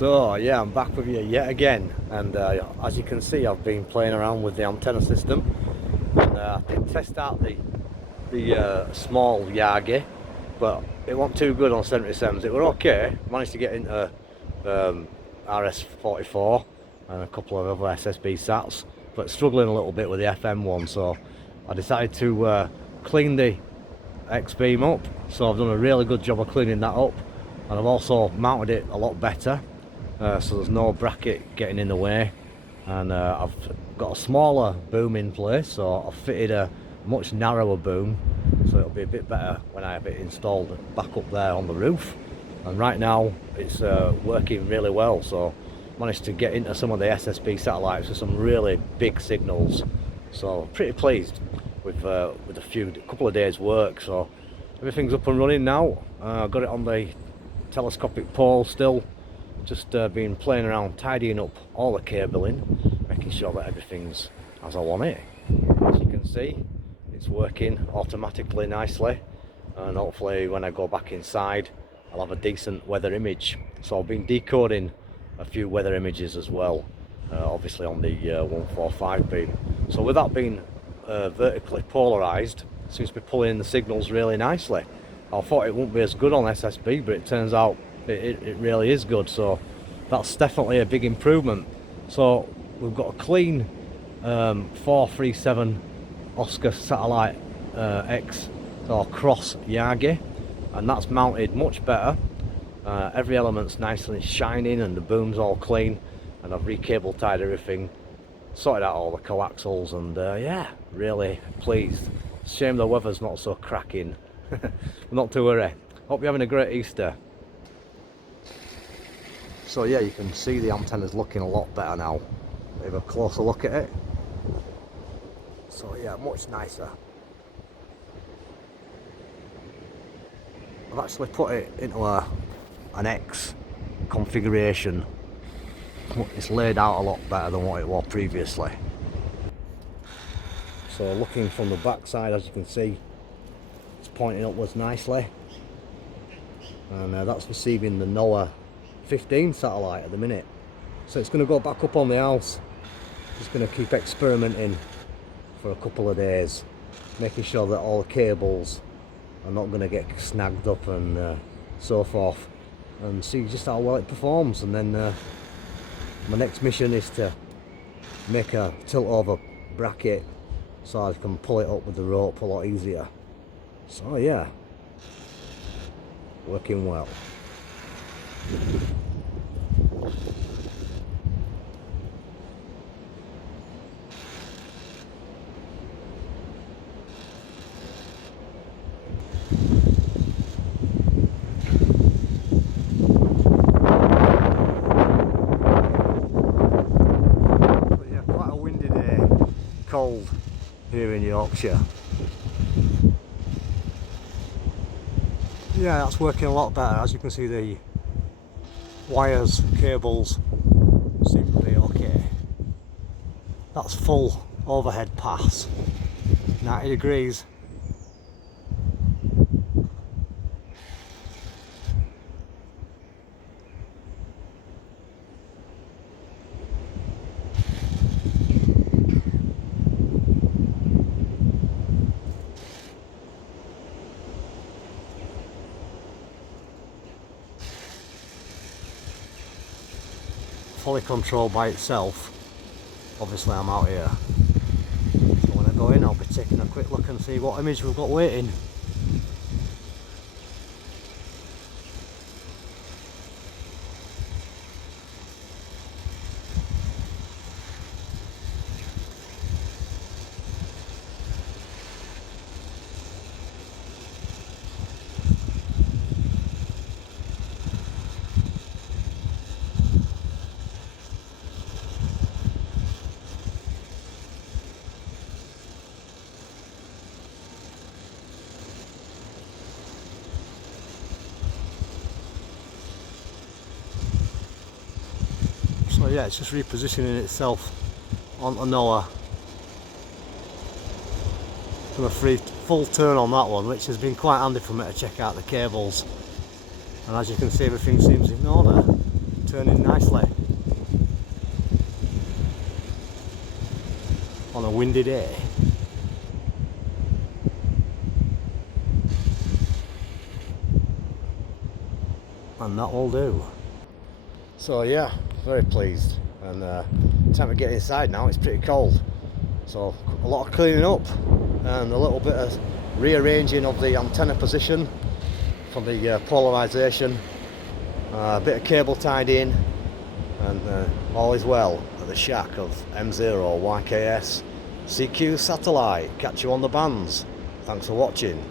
So yeah, I'm back with you yet again, and as you can see, I've been playing around with the antenna system, and I did test out the small yagi, but it wasn't too good on 77s. It were okay. Managed to get into RS44 and a couple of other SSB sats, but struggling a little bit with the FM one. So I decided to clean the X beam up. So I've done a really good job of cleaning that up, and I've also mounted it a lot better. So there's no bracket getting in the way, and I've got a smaller boom in place, so I've fitted a much narrower boom, so it'll be a bit better when I have it installed back up there on the roof. And right now it's working really well, so managed to get into some of the SSB satellites with some really big signals, so pretty pleased with a couple of days work. So everything's up and running now. Got it on the telescopic pole still. Just been playing around tidying up all the cabling, making sure that everything's as I want it. As you can see, it's working automatically nicely, and hopefully when I go back inside I'll have a decent weather image. So I've been decoding a few weather images as well, obviously on the 145 beam. So with that being vertically polarized, it seems to be pulling in the signals really nicely. I thought it wouldn't be as good on SSB, but it turns out it really is good, so that's definitely a big improvement. So we've got a clean 437 Oscar satellite X or cross yagi, and that's mounted much better. Every element's nice and shining, and the boom's all clean, and I've recable tied everything, sorted out all the coaxials, and yeah, really pleased. Shame the weather's not so cracking. Not to worry. Hope you're having a great Easter. So yeah, you can see the antenna's looking a lot better now. Have a closer look at it. So yeah, much nicer. I've actually put it into an X configuration. It's laid out a lot better than what it was previously. So looking from the back side, as you can see, it's pointing upwards nicely, and that's receiving the NOAA 15 satellite at the minute. So it's going to go back up on the house. Just going to keep experimenting for a couple of days, making sure that all the cables are not going to get snagged up and so forth, and see just how well it performs. And then my next mission is to make a tilt over bracket so I can pull it up with the rope a lot easier. So yeah, working well. But yeah, quite a windy day, cold here in Yorkshire. Yeah, that's working a lot better. As you can see, the wires, cables seem to be okay. That's full overhead pass, 90 degrees. Fully controlled by itself. Obviously I'm out here, so when I go in I'll be taking a quick look and see what image we've got waiting. So yeah, it's just repositioning itself onto NOAA. Done a full turn on that one, which has been quite handy for me to check out the cables. And as you can see, everything seems in order. turning nicely on a windy day. And that will do. So yeah, very pleased. And time to get inside now. It's pretty cold, so a lot of cleaning up and a little bit of rearranging of the antenna position for the polarization, a bit of cable tied in, and all is well at the shack of M0 YKS CQ satellite. Catch you on the bands. Thanks for watching.